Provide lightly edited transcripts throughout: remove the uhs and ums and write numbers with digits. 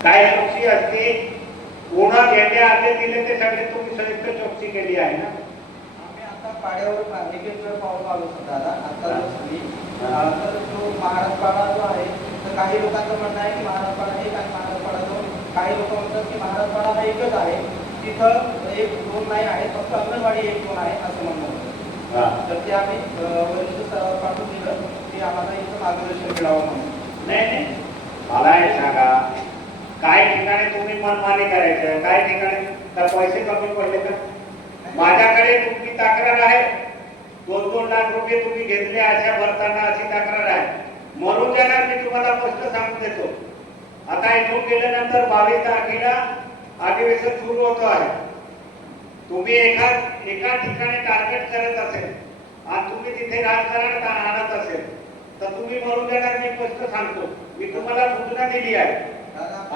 काय चौकशी असते पुन्हा घेण्या आधी दिले ते सगळे तुम्ही संयुक्त चौकशी केली आहे ना? आम्ही आता पाड्यावर एक वेळ पाऊल आलो दादा आता तर जो महाराजपाडा जो आहे तर काही लोकांचं म्हणणं आहे की महाराजपाडा एक आणि महाराजपाडा दोन. काही लोक म्हणतात की महाराजपाडा हा एकच आहे, तिथं एक दोन नाही आहे, फक्त अंगणवाडी एक दोन आहे असं म्हणणं होतं. तर ते आम्ही वरिष्ठ स्तरावर पाठवून दिलं की आम्हाला इथं मार्गदर्शन मिळावं म्हणून. नाही मला हे सांगा, काय ठिकाणी तुम्ही मनमानी करायचं, काय ठिकाणी तर पैसे कमी पडले का? माझ्याकडे तुमची तक्रार आहे, 2-2 लाख रुपये तुम्ही घेतले अशा भरताना अशी तक्रार आहे. मरून जाणार मी तुम्हाला स्पष्ट सांगून देतो. आता इथून गेल्यानंतर 22 तारखेला अधिवेशन सुरू होतो आहे. तुम्ही एका ठिकाणी टार्गेट करत असेल आणि तुम्ही तिथे राजकारण आणत असेल तर तुम्ही मरून जाणार मी स्पष्ट सांगतो. मी तुम्हाला सूचना दिली आहे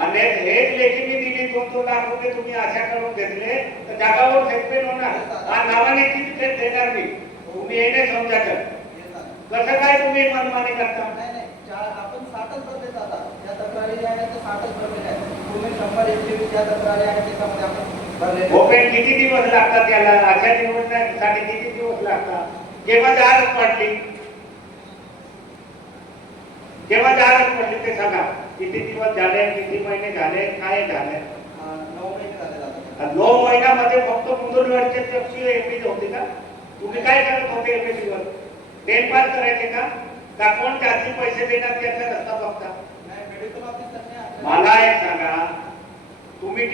आणि हेच लेखी मी दिली. 2-2 लाख रुपये तुम्ही आशा करून घेतले तर जगावर सेटमेंट होणार आणि नावाने किती देणार मी. तुम्ही हे नाही समजायचं. कसं काय तुम्ही मनमानी करता? आपण 60च भरले जातात या तक्रारी ज्या आहेत 60च भरलेल्या आहेत. तुम्ही 100-120 ज्या तक्रारी आहेत त्याच्यामध्ये आपण भरले. ओपन किती दिवस लागतात त्याला? अशा निवडण्यासाठी किती दिवस लागतात? केव्हा जाहिरात पडली? केव्हा जाहिरात पडली ते सांगा. किती दिवस झाले, किती महिने झाले, काय झाले? 9 महिने झाले जातात. 9 महिन्यामध्ये फक्त मुंदूरवरचे चौकशी एमपीसी होती का? तुम्ही काय करत होते एमपीसी वर? टेन पास करायचे का? का कोण जास्ती पैसे देणार त्याचा रस्ता बघता? मला एक सांगा, तुम्ही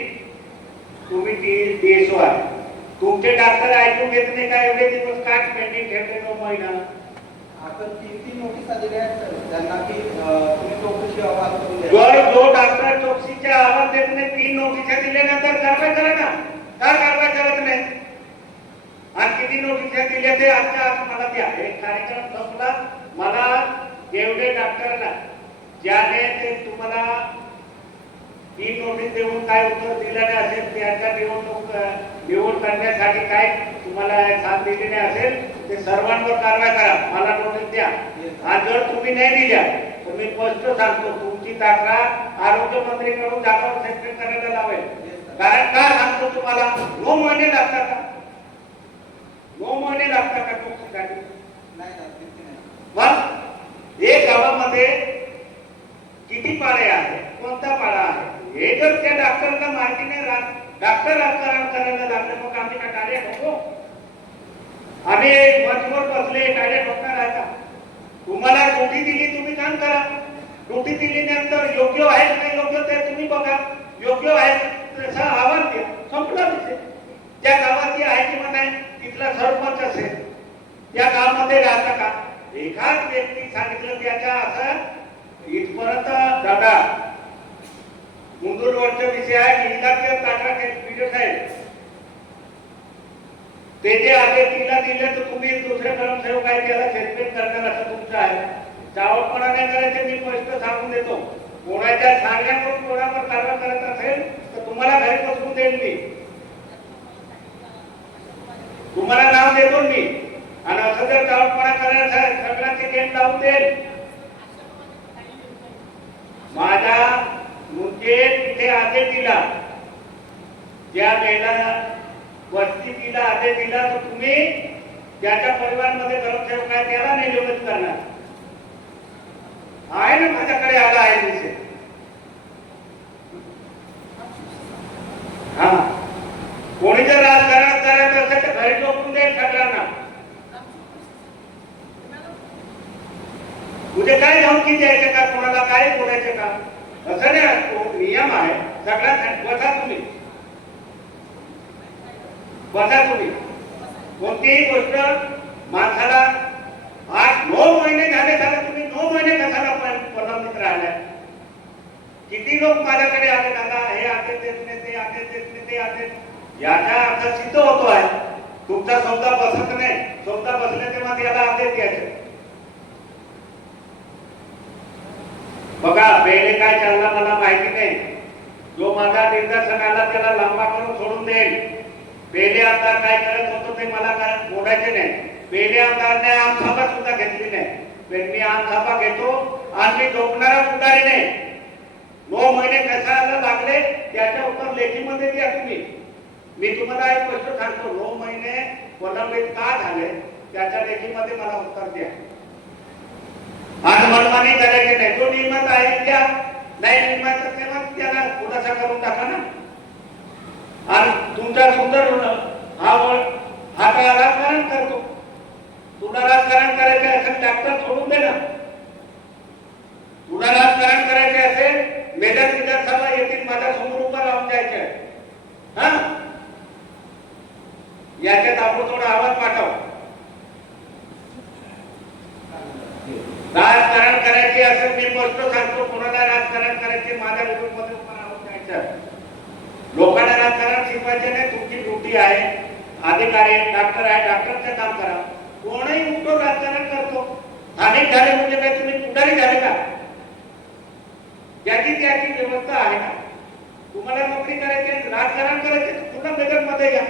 डीएसओ आहे, तुमचे डॉक्टर ऐकून घेत नाही का? एवढे दिवस काय पेंडिंग ठेवले 9 महिना? आपण 3 नोटीस दिल्या आहेत त्यांना की तुम्ही चौकशी अहवाल करून द्या. जो डॉक्टर चौकशीचे अहवाल देत नाही 3 नोटिसा दिल्यानंतर कारवाई करा ना. का कारवाई करत नाही? आणि किती नोटिसा दिल्या ते आजच्या आज मला द्या. एक कार्यक्रम संपला. मला एवढे डॉक्टरला ज्याने ते तुम्हाला 3 नोटीस देऊन काय उत्तर दिलं नाही असेल, त्यांचा निवड करण्यासाठी काय तुम्हाला साथ दिली नाही असेल ते सर्वांवर कारवाई करा. मला नोटीस द्या. आणि जर तुम्ही नाही दिल्या तर मी स्पष्ट सांगतो तुमची तक्रार आरोग्यमंत्रीकडून जागावर सेटल करायला लावेल. कारण का सांगतो तुम्हाला, 9 महिने लागतात का? 9 महिने लागतात का चौकशीसाठी? मग एक गावामध्ये किती पाडे आहे, कोणता पाडा आहे हे जर त्या डॉक्टरला माहिती नाही राहत, डॉक्टर राजकारण करायला लागले मग आम्ही काय कार्य होतो? आम्ही मंचवर बसले कार्य ठोकणार आहे का? तुम्हाला ड्युटी दिली, तुम्ही काम करा. ड्युटी दिल्यानंतर योग्य आहे नाही योग्य ते तुम्ही बघा. योग्य आहे तसा आवाज द्या, संपला विषय. त्या गावाची आहे किंवा नाही तिथला सरपंच असेल, त्या गावामध्ये राहता का? एखाद व्यक्ती सांगितलं त्याच्या असं इथपर्यंत दादा मुंदूरवरचा विषय आहे. इलाके ताकरा व्हिडिओ आहे ते जे आदेश तिला दिले तर तुम्ही दुसरे कर्मचारी काय त्याला सेटमेंट करणार असं तुमचं आहे. चावटपणा नाही करायचे मी स्पष्ट सांगून देतो. कोणाच्या सांगण्यावरून कोणावर कारवाई करत असेल तर तुम्हाला घरी बसवून देईल मी. तुम्हाला नाव देतो मी. आणि असं जर चावटपणा करायचा सगळ्यांचे गेम लावून देईल. माझ्या मुद्दे तिथे आदेश दिला, ज्या वेळेला वस्तीला आदेश दिला तर तुम्ही ज्याच्या परिवारामध्ये कर्मचारी आहे त्याला निलंबित करणार आहे ना. माझ्याकडे आला आहे विषय. हा कोणी जर राजकारण करायचं असेल तर घरी झोपून देईल सगळ्यांना. तुझे काय धमकी द्यायचे का, कोणाला काय बोलायचे का? असं नाही, नियम आहे सगळ्यात. बसा तुम्ही, बसा तुम्ही. कोणतीही गोष्ट माणसाला 8-9 महिने झाले तुम्ही 9 महिने कशाला प्रलंबित राहिल्या? किती लोक माझ्याकडे आले दादा हे आदेश देत नाही, ते आदेश देत नाही, ते आदेश. याचा अर्थ सिद्ध होतो आहे तुमचा सौदा बसत नाही. सौदा बसले तेव्हा त्याला आदेश द्यायचे. बघा पहिले काय चालला मला माहिती नाही. जो माझा निर्देशन आला त्याला लांबा करून सोडून देईल. पहिले आमदार काय करत होतो ते मला बोलायचे नाही. पहिले आमदारने आमसभा सुद्धा घेतली नाही. पण मी आमसभा घेतो आणि मी झोपणारा पुढारी नाही. 9 महिने कसा आला त्याच्या उत्तर लेखीमध्ये द्या तुम्ही. मी तुम्हाला एक प्रश्न सांगतो, 9 महिने प्रलंबित का झाले त्याच्या लेखीमध्ये मला उत्तर द्या. आज मनमानी करायचे नाही. जो नियमात आहे त्या नाही नियमात तेव्हा त्याला खुलासा करून टाका ना. आणि तुमचा सुंदर हा राजकारण करतो. तुला राजकारण करायचे असेल डॉक्टर सोडून दे ना. तुला राजकारण करायचे असेल मेजर विधानसभा येथील माझ्या समोर उभा राहून जायचे. हा, याच्यात आपण थोडा आवाज पाठव. राजकारण करायचे असेल मी स्पष्ट सांगतो, कोणाला राजकारण करायचे माझ्या विरोधामध्ये उभा राहून जायचं. लोकांना राजकारण शिकवायचे नाही. तुमची ड्युटी आहे. अधिकारी डॉक्टर आहे, डॉक्टरचं काम करा. कोणही उठो राजकारण करतो. स्थानिक झाले म्हणजे काय तुम्ही पुढारी झाले का? ज्याची त्याची व्यवस्था आहे ना. तुम्हाला नोकरी करायची राजकारण करायचे तर पुन्हा मेजर मध्ये या.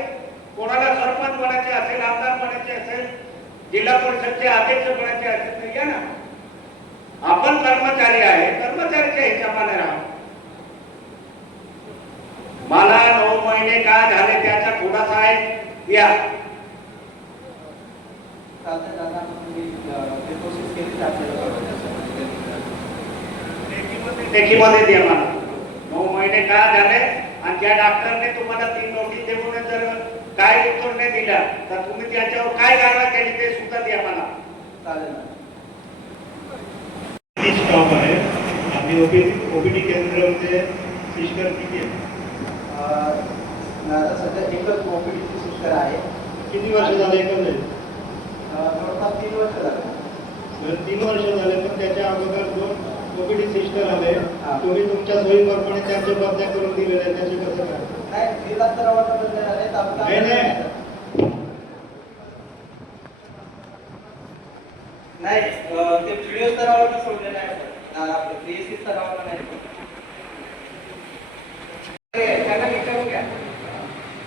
कोणाला सरपंच बनायचे असेल, आमदार बनायचे असेल, जिल्हा परिषदचे अध्यक्ष बनायचे असेल तर या ना. आपण कर्मचारी आहे, कर्मचाऱ्याच्या हिशोबाने राहा. मला 9 महिने का झाले त्याचा थोडासा आहे या. चालतंय दादा, तुम्ही ते प्रोसेस केली आपल्याला लेखीमध्ये द्या मला. 9 महिने का झाले आणि त्या डॉक्टरने तुम्हाला 3 नोटीस देऊन जर काय उत्तर नाही दिला तर तुम्ही त्याच्यावर काय कारवाई केली ते सुद्धा द्या मला. चालेल ना. स्टॉप आहे. आम्ही ओपीडी केंद्रामध्ये सिस्टर किती आहे? आता सध्या एकच ओपीडीची सिस्टर आहे. किती वर्ष झाले? एकच आहे. जवळपास 3 वर्ष झाले. 3 वर्ष झाले. पण त्याच्या अगोदर 2 ओपीडी सिस्टर आले. तुम्ही तुमच्या सोयीप्रमाणे त्यांच्या बदल्या करून दिलेल्या आहे. त्याचे कसं काय? नाही, जिल्हा स्तरावर बदलले आहेत. नाही, ते व्हिडिओ स्तरावर सोडलेलं आहे सर. आपलं पीएससी स्तरावर नाही. त्यांना विचारून घ्या.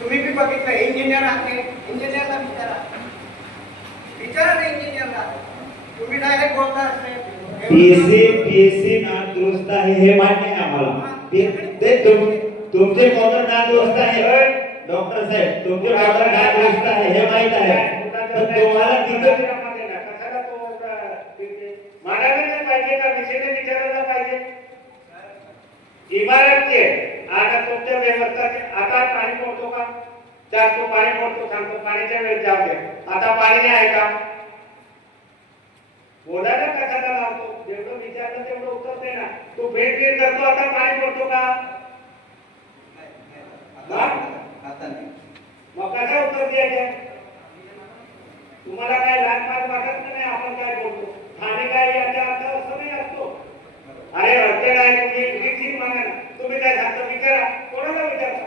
तुम्ही बी बघितलं इंजिनियर आहे, इंजिनियरला विचारा. विचारा ना इंजिनियरला. तुम्ही डायरेक्ट बोलता पीएससी ना दुरुस्त आहे हे मान्य आहे आम्हाला. तुमचे मोटर ना दुरुस्त आहे डॉक्टर साहेब, तुमचे मोटर ना दुरुस्त आहे हे माहित आहे. पण तुम्हाला तिथं मारायला पाहिजे का विषयाने विचारायला पाहिजे. इमारतचे आता तुमच्या व्यवस्थाचे आता पाणी पडतो का? त्यात तो पाणी पडतो सांगतो पाण्याच्या वेळेस जाऊ दे. आता पाणी आहे का? बोलायला कशाला लावतो? जेवढं विचारलं तेवढं उत्तर दे ना. तू भेट करतो आता पाणी पडतो का? आता नाही. मग कसं उत्तर द्यायचं? तुम्हाला काय लाजपास वाटत नाही आपण काय बोलतो? ठाणे काय याचा अर्थ असं नाही असतो. अरे अडचण आहे तुम्ही ठीक मागा ना. तुम्ही काय सांगता विचारा. कोणाला विचारता?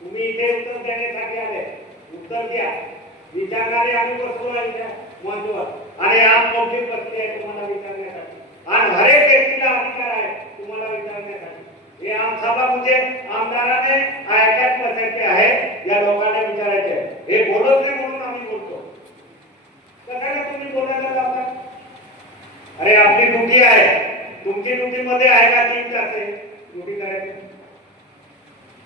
तुम्ही इथे उत्तर देण्यासाठी आले. उत्तर द्या. विचारणारे आम्ही बसलो आहे मंचवर आणि आम पब्लिक बसली आहे तुम्हाला विचारण्यासाठी. आणि हर एक व्यक्तीला अधिकार आहे तुम्हाला विचारण्यासाठी. हे आमसभा म्हणजे आमदाराने ऐकत बसायचे आहे, या लोकांना विचारायचे. हे बोलत नाही म्हणून आम्ही बोलतो. कशाला तुम्ही बोलायला लावता? अरे आपली ड्युटी आहे. तुमची ड्युटी मध्ये आहे का 3 तास ड्युटी करायची?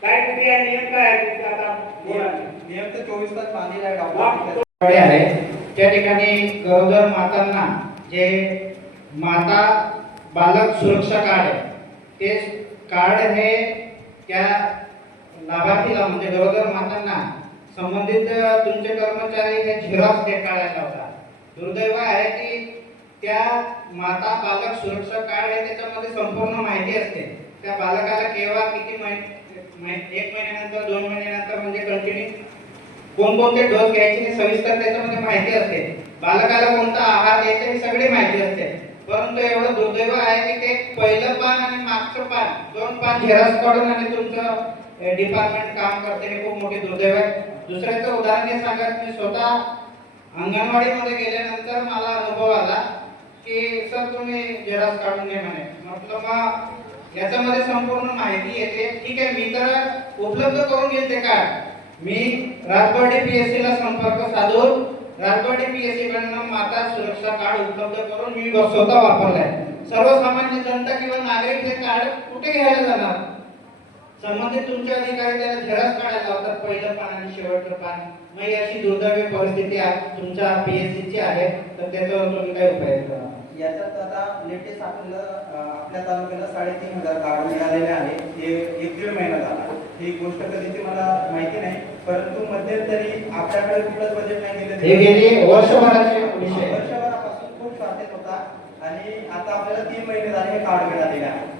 काय ड्युटी आहे? नियम काय आहे तुमचा? आता बोला. नियम तर 24 तास बांधलेला आहे डॉक्टर. आहे त्या ठिकाणी गरोदर मातांना जे माता बालक सुरक्षा कार्ड आहे ते कार्ड हे त्या लाभार्थीला म्हणजे गरोदर मातांना संबंधित तुमचे कर्मचारी हे झेरॉक्स काढायला होता. दुर्दैव आहे की त्या माता बालक सुरक्षा कार्ड आहे त्याच्यामध्ये संपूर्ण माहिती असते. त्या बालकाला केव्हा किती 1 महिन्यानंतर 2 महिन्यानंतर म्हणजे कंटिन्यू कोणकोणते डोस घ्यायचे हे सविस्तर त्याच्यामध्ये माहिती असते. बालकाला कोणता आहार द्यायचा ही सगळी माहिती असते. परंतु एवढं दुर्दैव आहे की ते पहिलं पान आणि मागचं पान 2 पान झेरॉक्स काढून आणि तुमचं डिपार्टमेंट काम करते. हे खूप मोठी दुर्दैव आहे. दुसऱ्याचं उदाहरण हे सांगत मी स्वतः अंगणवाडीमध्ये गेल्यानंतर मला अनुभव आला की सर तुम्ही झेरॉक्स काढून घे म्हणे. म्हटलं मग याच्यामध्ये संपूर्ण माहिती येते. ठीक आहे, मी तर उपलब्ध करून घेईल ते कार्ड. मी राजवाडी पीएससी ला संपर्क साधून राजवाडी पीएससी कडून माता सुरक्षा कार्ड उपलब्ध करून मी स्वतः वापरलाय. सर्वसामान्य जनता किंवा नागरिक हे कार्ड कुठे घ्यायला जाणार? संबंधित तुमचे अधिकारी त्याला झेरॉक्स काढायला लावतात, पहिलं पान आणि शेवटचं पान. मग ही अशी दुर्दैवी परिस्थिती तुमच्या PSCची आहे, तर त्याच्यावर तुम्ही काय उपाय करा? याच्यात आता लेटेस्ट आपल्या तालुक्याला 3,500 कार्ड मिळालेले आहे. हे 1-1.5 महिना झाला. ही गोष्ट कधीची मला माहिती नाही, परंतु मध्यंतरी आपल्याकडे कुठलंच बजेट नाही हे दिलं. गेली वर्षभराचे विषय. वर्षभरापासून खूप शॉर्टेज होता आणि आता आपल्याला 3 महिने झाले हे कार्ड मिळालेले आहे.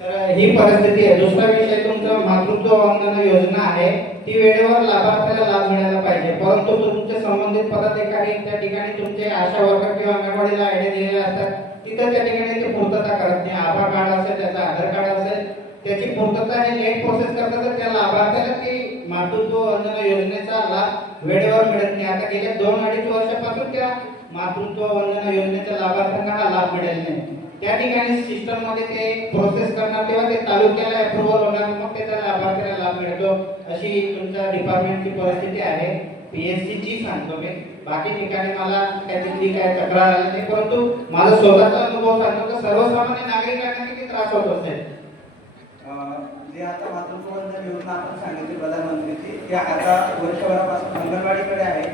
तर ही परिस्थिती आहे. दुसरा विषय तुमचं मातृत्व वंदना योजना आहे, ती वेळेवर लाभार्थ्याला लाभ मिळायला पाहिजे, परंतु तुमचे संबंधित पदाधिकारी त्या ठिकाणी तुमचे आशा वर्कर किंवा अंगणवाडीला आयडिया दिलेले असतात, तिथं त्या ठिकाणी ते पूर्तता करत नाही. आधार कार्ड असेल, त्याचं आधार कार्ड असेल, त्याची पूर्तता हे लेट प्रोसेस करतात, तर त्या लाभार्थ्याला ती मातृत्व वंदना योजनेचा लाभ वेळेवर मिळत नाही. आता गेल्या 2-2.5 वर्षापासून त्या मातृत्व वंदना योजनेच्या लाभार्थ्यांना हा लाभ मिळेल नाही. त्या ठिकाणी सिस्टम मध्ये ते प्रोसेस करणार, तेव्हा ते तालुक्याला अप्रूव्हल होणार, मग त्याचा लाभार्थ्याला लाभ मिळतो. अशी तुमच्या डिपार्टमेंटची परिस्थिती आहे. PSC ची सांगतो मी, बाकी ठिकाणी मला त्याची काय तक्रार आली नाही, परंतु माझा स्वतःचा अनुभव सांगतो की सर्वसामान्य नागरिकांना किती त्रास होत असेल. जे आता मातृत्व वंदना योजना आपण सांगितली प्रधानमंत्रीची, ते आता वर्षभरापासून अंगणवाडीकडे आहे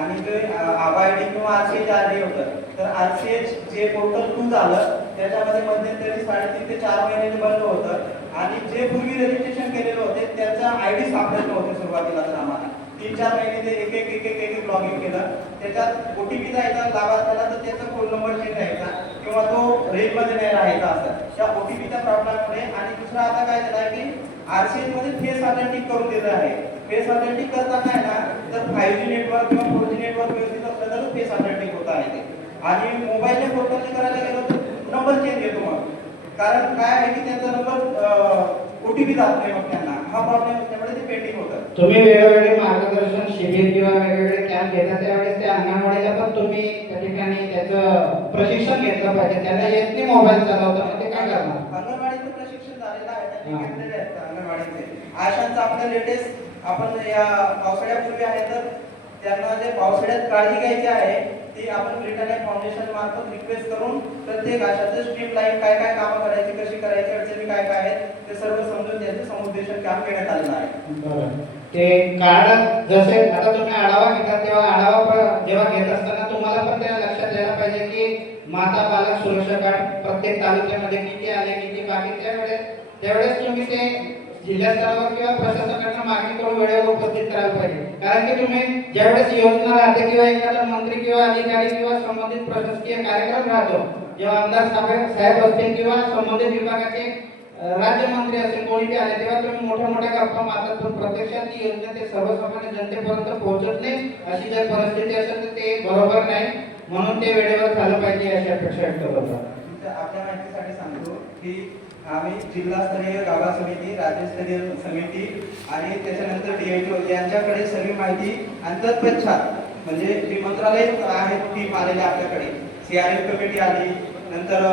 आणि ते आबायडी किंवा RCH आरडी होतं. तर RCH जे पोर्टल 2 झालं, त्याच्यामध्ये मध्यंतरी 3.5 ते 4 महिन्यांनी बंद होतं आणि जे पूर्वी रजिस्ट्रेशन केलेले होते त्यांचा ID सापडत नव्हते सुरुवातीला. तर आम्हाला 3-4 महिने ते एक लॉग इन केलं. त्याच्यात OTP द्यायचा लाभार्थ्याला, तर त्याचा फोन नंबर चेंज राहायचा किंवा तो रेंजमध्ये नाही राहायचा असं त्या OTPच्या प्रॉब्लेममुळे. आणि दुसरं आता काय झालं आहे की RCH मध्ये फेस ऑथेंटिक करून दिलं आहे. फेस ऑथेंटिक करताना आहे ना, तर 5G नेटवर्क किंवा 4G नेटवर्क व्यवस्थित असलं तर फेस ऑथेंटिक होत आहे ते. आणि मोबाईलच्या पोर्टलने करायला गेलो तर नंबर चेंज येतो मग, कारण काय आहे की त्यांचा नंबर OTP जात नाही, मग त्यांना हा प्रॉब्लेम असल्यामुळे ते पेंडिंग होतं. तुम्ही वेळोवेळी मार्गदर्शन शिबिर किंवा वेगवेगळे कॅम्प घेता, त्यावेळेस त्या अंगणवाडीला पण तुम्ही त्या ठिकाणी त्याचं प्रशिक्षण घेतलं पाहिजे. त्यांना येत नाही मोबाईल चालवता, मग ते काय करणार? अंगणवाडीचं प्रशिक्षण झालेलं आहे, त्यांनी घेतलेले आहेत अंगणवाडीचे. आशांचं आपलं लेटेस्ट आपण या पावसाळ्यापूर्वी आहे, तर त्यांना जे पावसाळ्यात काळजी घ्यायची आहे ती आपण ब्रिटानिया फाउंडेशन मार्फत रिक्वेस्ट करून प्रत्येक आशाचं स्ट्रीम लाईन काय काय कामं करायची, कशी करायची, अडचणी काय काय आहेत ते सर्व समजून त्यांचं समुपदेशन काम करण्यात आलेलं आहे. बरं. ते कार्ड जसे आता तुम्ही आढावा घेता, तेव्हा आढावा जेव्हा घेत असताना तुम्हाला पण त्या लक्षात द्यायला पाहिजे की माता बालक सुरक्षा कार्ड प्रत्येक तालुक्यामध्ये किती आले, किती बाकी, त्यावेळेस तुम्ही ते जिल्हा स्तरावर किंवा प्रशासनाकडनं मागणी करून वेळेवर उपस्थित करायला पाहिजे. कारण की तुम्ही ज्यावेळेस योजना राहते किंवा एखादा मंत्री किंवा अधिकारी किंवा संबंधित प्रशासकीय कार्यक्रम राहतो, जेव्हा आमदार साहेब असतील किंवा संबंधित विभागाचे राज्यमंत्री असेल, कोणी ते आले, तेव्हा तुम्ही मोठ्या मोठ्या गप्पा मारतात, पण प्रत्यक्षात ती योजना ते सर्वसामान्य जनतेपर्यंत पोहोचत नाही. अशी जर परिस्थिती असेल तर ते बरोबर नाही, म्हणून ते वेळेवर झालं पाहिजे अशी अपेक्षा व्यक्त करतो. आपल्या माहितीसाठी सांगतो की आम्ही जिल्हास्तरीय गाभा समिती, राज्यस्तरीय समिती आणि त्याच्यानंतर DIO यांच्याकडे सगळी माहिती आणि तत्पश्चात म्हणजे जी मंत्रालय आहे टीम आलेली आपल्याकडे, CRM कमिटी आली, नंतर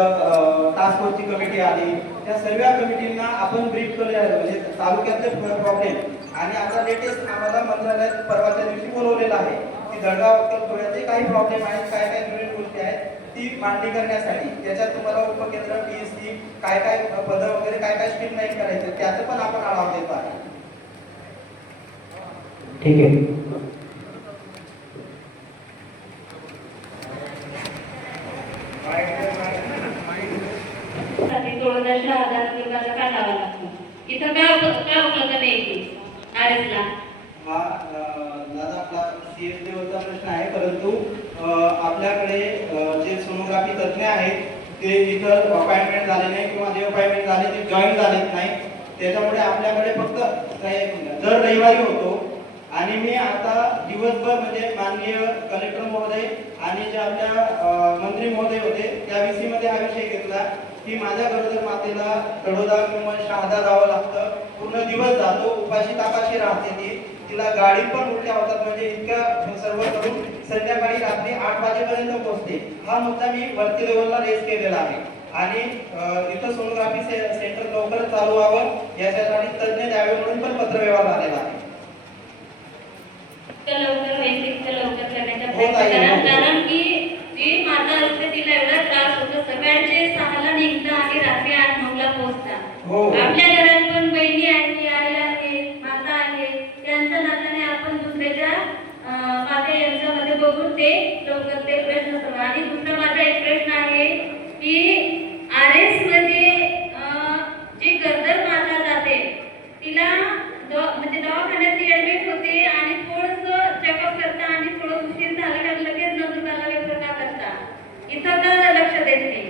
टास्क फोर्सची कमिटी आली, त्या सर्व कमिटींना आपण ब्रीफ केलं म्हणजे तालुक्यातले प्रॉब्लेम. आणि आता लेटेस्ट आम्हाला मंत्रालयात परवाच्या दिवशी बोलवलेलं आहे की जळगाव थोड्याचे काही प्रॉब्लेम आहेत, काय काय जुळीत गोष्टी आहेत ती मांडणी करण्यासाठी. त्याच्यात तुम्हाला उपकेंद्र PSC काय काय पद वगैरे काय काय स्ट्रीमलाईन करायचं त्याचं पण आपण आढावा देतो आहे. ठीक आहे. दूरदर्शन आधार केंद्राला का लावा लागतो? इथं काय उपलब्ध नाही आरएसला? हा दादा आपला CS लेवलचा प्रश्न आहे, परंतु आपल्याकडे जे सोनोग्राफी तज्ञ आहेत ते इतर अपॉइंटमेंट झाले नाही किंवा जे अपॉइंटमेंट झाले ते जॉईन झालेच नाही. त्याच्यामुळे आपल्याकडे फक्त दर रविवारी होतो. आणि मी आता दिवसभर म्हणजे माननीय कलेक्टर महोदय आणि जे आपल्या मंत्री महोदय होते त्या VC मध्ये हा विषय घेतला की माझ्या गरोदर मातेला तळोदा किंवा शहादा जावं लागतं, पूर्ण दिवस जातो, उपाशी तापाशी राहते ती, तिला गाडीत पण उलट्या होतात, म्हणजे इतक्या सर्व करून संध्याकाळी रात्री 8 वाजेपर्यंत पोहोचते. हा मुद्दा मी वरती लेवलला रेस केलेला आहे. आणि इथं सोनोग्राफी सेंटर लवकरच चालू व्हावं याच्यासाठी तज्ञ द्यावे म्हणून पण पत्रव्यवहार झालेला आहे. लवकर होईल तितकं लवकर करण्याचा प्रयत्न करा, कारण की जी माता असते तिला एवढा त्रास होतो, सगळ्यांचे 6ला निघता आणि रात्री 8-9ला पोहोचता. आपल्या घरात पण होते लवकर ते प्रश्न सोडवा. आणि दुसरा माझा एक प्रश्न आहे की RS मध्ये जी गरोदर माता जाते तिला म्हणजे दवाखान्यात ती ऍडमिट होते आणि थोडंसं चेकअप करता आणि थोडं उशीर झाला का लगेच नंदुरबारला रेफर का करता, इथं का लक्ष देत नाही?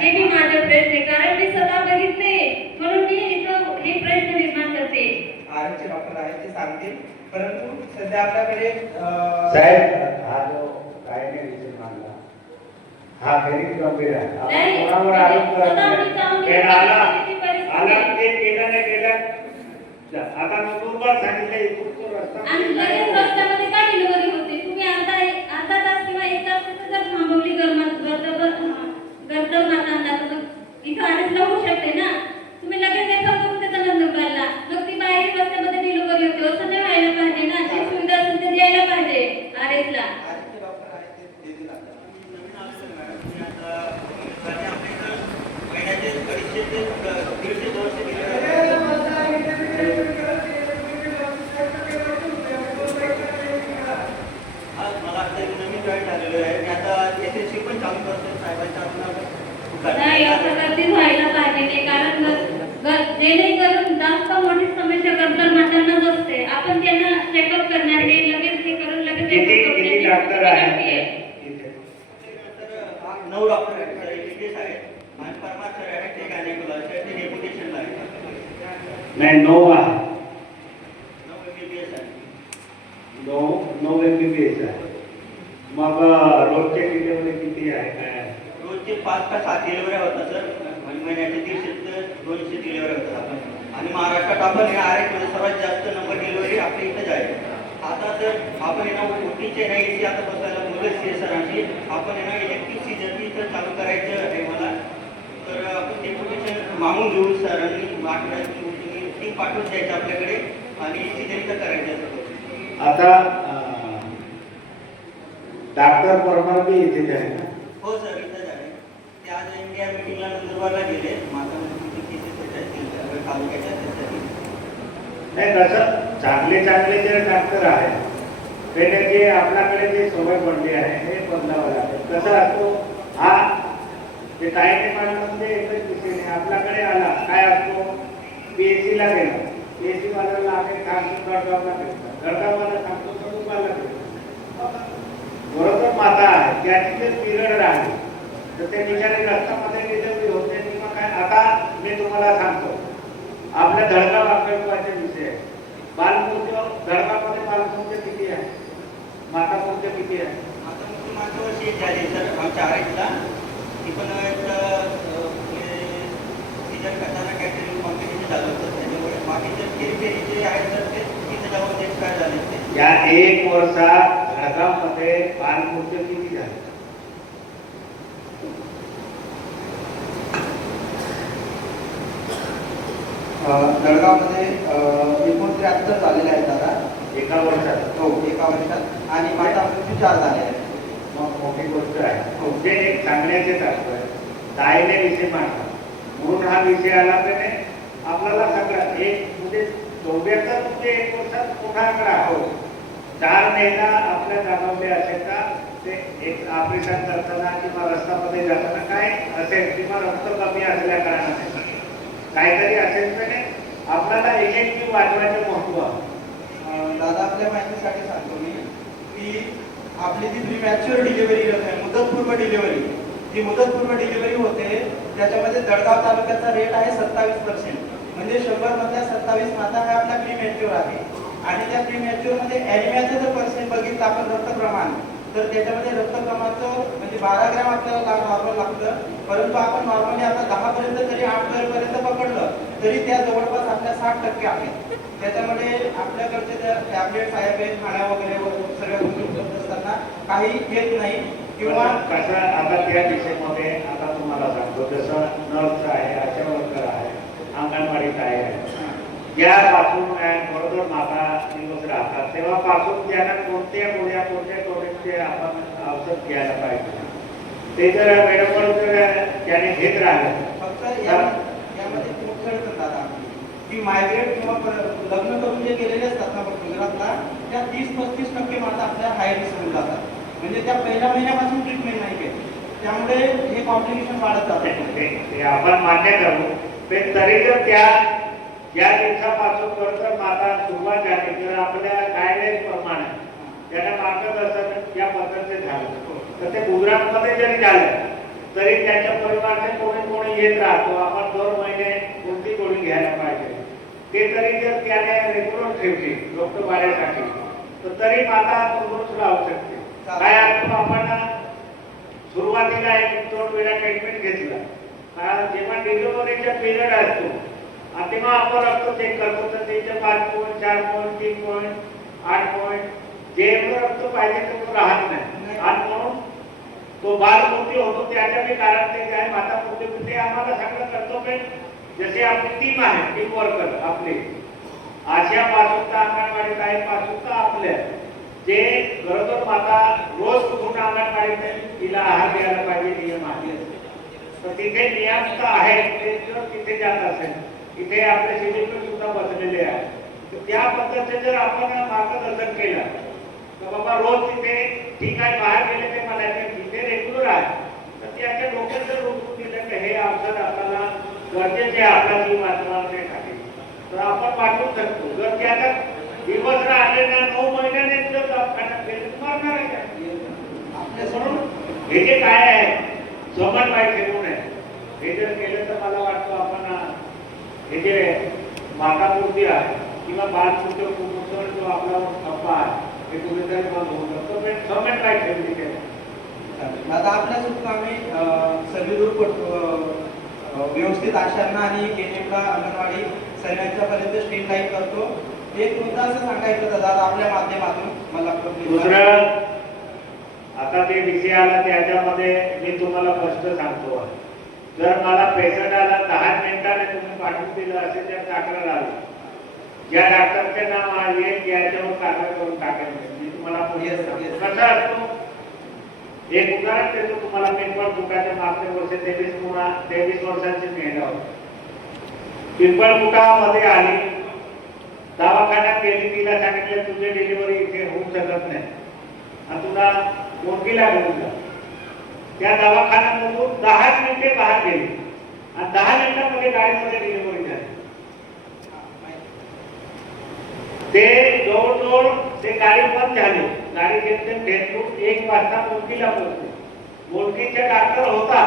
हे मी माझे प्रश्न आहे, कारण मी स्वतः बघितले म्हणून मी इथं हे प्रश्न निर्माण करते. आरएमचे डॉक्टर आहेत ते सांगतील, परंतु सध्या आपल्याकडे साहेब हा जो कायदे विषय मांडला हा गरीब गंभीर आहे. आपण नाही, कोणावर आरोप करत स्वतः नाही. मी जाऊन ते आला परिस्थिती आला ते केलं नाही केलं. आता नंदुरबार सांगितलं इथून तो रस्ता आणि लगेच रस्त्यामध्ये का डिलिव्हरी होते? तुम्ही अर्धा तास किंवा 1 तास जर थांबवली गरोदर मातांना तर मग इथं आधीच होऊ शकते ना. तुम्ही लगेच रेफर करून देता नंदुरबारला, मग ती बाहेर रस्त्यामध्ये डिलिव्हरी होते. असं नाही व्हायला पाहिजे ना. जी सुविधा असेल ते द्यायला पाहिजे RSला. आरएमचे डॉक्टर आहेत ते देतील आपल्याला. नाही, असं कधीच व्हायला पाहिजे नाही, कारण जेणेकरून जास्त मोठी समस्या गरोदर मातांनाच असते. आपण त्यांना चेकअप करणार नाही, लगेच हे करून लगेच किती डॉक्टर आहे आहे. इथे? 9 डॉक्टर आहेत सर, MBBS आहेत आणि फार्मसी सर आहेत, ते गायनेकोलॉजिस्ट आहेत, ते डेप्युटेशनला आहेत. नाही 9 आहे. 9 MBBS आहेत. 9 MBBS आहे. मग रोजचे डिलिव्हरी किती आहे काय आहे? रोजचे 5 का 7 डिलिव्हरी होतात सर, महिन्याचे 150 ते 200 डिलिव्हरी होतात आपण. आणि महाराष्ट्रात आपण या RS मध्ये सर्वात जास्त नंबर डिलिव्हरी आपल्या इथंच आहे. आता जर आपण ओटीचे नाही इथे आता बसायला मुलं सी सरांची आपण इलेक्ट्रिक सीजर इथं चालू करायचं आहे मला, तर आपण डेप्युटेशन मागून घेऊ सरांनी टीम पाठवून द्यायचं आपल्याकडे आणि सीजर इथं करायचं. आता डॉक्टर परमार बी इथे आहे ना? हो सर इथंच आहे. ते आज इंडिया मीटिंगला नंदुरबारला गेले, माझा केसेस आहेत तालुक्याच्या त्यासाठी. नाही कसं चांगले चांगले जे डॉक्टर आहेत त्याने जे आपल्याकडे जे सवय पडली आहे हे बदलावं लागेल. कसं असतो हा ते काही नाही माणसांमध्ये एकच विषय नाही. आपल्याकडे आला काय असतो PSC ला गेला, PSC वाल्याला आम्ही सांगतो गडगावला भेटतो, गडगावला सांगतो तर तुम्हाला भेटतो. बरोबर माता आहे त्याची जे पिरियड राहिली तर ते बिचारे रस्त्यामध्ये डिलिव्हरी होते किंवा काय. आता मी तुम्हाला सांगतो आपल्या धडगाव अक्कलकोटचे विषय आहे. बालमृत्यू धडगावमध्ये बालमृत्यू किती आहे, माता मृत्यू किती आहे? आता मुली मागच्या वर्षी एक झाली सर आमच्या RSला, ती पण सीजन करताना कॅटरिंग कॉम्पिटिशन झालं होतं, त्याच्यामुळे बाकीचे फेरी जे आहेत तर ते तिथं जाऊन एक्सपायर झाले ते. या 1 वर्षात धडगावमध्ये बालमृत्यू किती झाले? जळगावमध्ये 69 झालेले आहेत दादा. एका वर्षात? हो, एका वर्षात. आणि माता मृत्यू 4 झाले आहेत. मग मोठी गोष्ट आहे. म्हणजे एक सांगण्याचे तात्पर्य ताईने विषय मांडला म्हणून हा विषय आला तर आपल्याला सगळं एक म्हणजे दोघ्याचा म्हणजे 1 वर्षात मोठा आकडा हो. 4 महिना आपल्या जाणवले असेल का ते एक ऑपरेशन करताना किंवा रस्त्यामध्ये जाताना काय असेल किंवा रक्त कमी असल्या कारणाने काहीतरी असेल तर आपल्याला एक वाचवायचं महत्व. दादा आपल्या माहितीसाठी सांगतो मी की आपली जी प्रीमॅच्युअर डिलिव्हरी आहे, मुदतपूर्व डिलिव्हरी, जी मुदतपूर्व डिलिव्हरी होते त्याच्यामध्ये जळगाव तालुक्याचा रेट आहे 27%. म्हणजे 100 मधल्या 27 माता ह्या आपल्या प्रीमॅच्युअर आहे. आणि त्या प्रीमॅच्युअर मध्ये ॲनिमियाचं जर पर्सेंट बघितलं आपण रक्त प्रमाण, तर त्याच्यामध्ये रक्त प्रमाणाचं म्हणजे 12 ग्रॅम आपल्याला नॉर्मल लागतं, परंतु आपण नॉर्मली आता 10 पर्यंत जरी 8 पर्यंत पकडलं तरी त्या जवळपास आपल्या 60% आहेत. त्याच्यामध्ये आपल्याकडचे ज्या टॅबलेट्स आहेत खाण्या वगैरे सगळ्या गोष्टी उपलब्ध असताना काही घेत नाही किंवा कसं आता त्या विषयामध्ये आता तुम्हाला सांगतो जसं नर्स आहे, आशा वर्कर आहे, अंगणवाडीत आहे, ज्यापासून बरोबर माता दिवस राहतात तेव्हापासून त्यांना कोणत्या गोळ्या कोणत्या गोळ्यांचे आपण औषध घ्यायला पाहिजे ते जर मॅडमवर जर त्याने घेत राहिलं. फक्त यामध्ये मुख्य दादा की मायग्रेट किंवा लग्न करून जे गेलेले असतात ना गुजरातला, त्या 30-35% माता आपल्या हाय रिस्क होऊन जातात. म्हणजे त्या पहिल्या महिन्यापासून ट्रीटमेंट नाही केली, त्यामुळे हे कॉम्प्लिकेशन वाढत जाते. ते आपण मान्य करू, पण तरी जर त्या या दिवसापासून जर माता सुरुवात झाली तर आपल्या गायडलाईन प्रमाणे त्याला मार्गदर्शन या पद्धतीचे झालं तर ते गुजरातमध्ये जरी झालं तरी त्याच्या परिवाराचे कोणी येत राहतो. आपण 2 महिने कोणती गोळी घ्यायला पाहिजे ते तरी जर त्याने रेग्युलर ठेवली डॉक्टर वाढण्यासाठी तर तरी माता तंदुरुस्त राहू शकते. काय असतो आपण सुरुवातीला 1-2 वेळा ट्रीटमेंट घेतला, कारण जेव्हा डिलिव्हरीचा पिरियड असतो आणि तेव्हा आपण रक्त चेक करतो तर त्याचे 5 पॉईंट 4 पॉईंट 3 पॉईंट 8 पॉईंट जे रक्त पाहिजे तेवढं राहत नाही आणि म्हणून तो बालमृत्यू होतो. त्याच्या बी कारण ते आहे माता मृत्यू. ते आम्हाला सगळं कर्तव्य जसे आपली टीम आहे, टीम वर्कर आपले आशियापासून तर अंगणवाडी पासून तर आपल्या जे गरोदर माता रोज कुठून अंगणवाडीत तिला आहार द्यायला पाहिजे नियम आहे. तर तिथे नियम तर आहे, ते जर तिथे जात असेल तिथे आपले सिलेक्टर सुद्धा बसलेले आहे. तर त्या पद्धतीने जर आपण मार्गदर्शन केलं तर बाबा रोज तिथे ठीक आहे बाहेर गेले ते मला तिथे रेग्युलर आहे तर त्याच्या डोक्यात जर रोखून दिलं की हे औषध आपल्याला गरजेचे आहे आपला जीव वाचवण्यासाठी तर आपण पाठवू शकतो. जर त्याचा दिवस राहिले ना 9 महिन्याने जर दवाखान्यात गेले तर मरणार आहे. म्हणून हे जे काय आहे समन्वय ठेवून आहे हे जर केलं तर मला वाटतं आपण हे जे मातामूर्ती आहे किंवा बालमृत्यू कुपोषण जो आपला धप्पा आहे हे कुठेतरी बंद होऊ शकतो. पण समन्वय ठेवली केलं आता आपल्या सुद्धा सर्व व्यवस्थित आशांना आणि केनेपला अंगणवाडी सगळ्यांच्यापर्यंत स्ट्रीमलाईन करतो. एक मुद्दा असं सांगायचं दादा आपल्या माध्यमातून मला दुसरं आता ते विषय आला त्याच्यामध्ये मी तुम्हाला स्पष्ट सांगतो, जर मला पेशंट आला 10 मिनिटाने तुम्ही पाठवून दिलं असे जर तक्रार आली ज्या डॉक्टरचे नाव आहे त्याच्यावर कारवाई करून टाकेल. मी तुम्हाला कसं असतो एक उदाहरण देतो तुम्हाला. पिंपळ फुटाच्या मागच्या वर्षी 23 वर्षांची महिला होती. पिंपळ फुटामध्ये आली, दवाखान्यात गेली, तिला सांगितलं तुझी डिलिव्हरी इथे होऊ शकत नाही आणि तुला मोठीला घेऊन जा. त्या दवाखान्यामधून 10 मिनिटे बाहेर गेली आणि 10 मिनिटांमध्ये गाडीमध्ये डिलिव्हरी झाली. ते जवळजवळ ते गाडी बंद झाली, गाडी घेतली 1 वाजता मोठीला पोहोचली. मोठीचा डॉक्टर होता